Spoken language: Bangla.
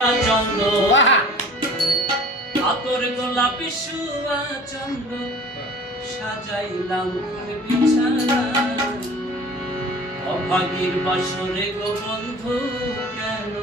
চন্দ! আতর গোলাপি শুয়া চন্দ সাজাইলাম ফুল বিছানা। অভাগীর বাসরে গো বন্ধু কেন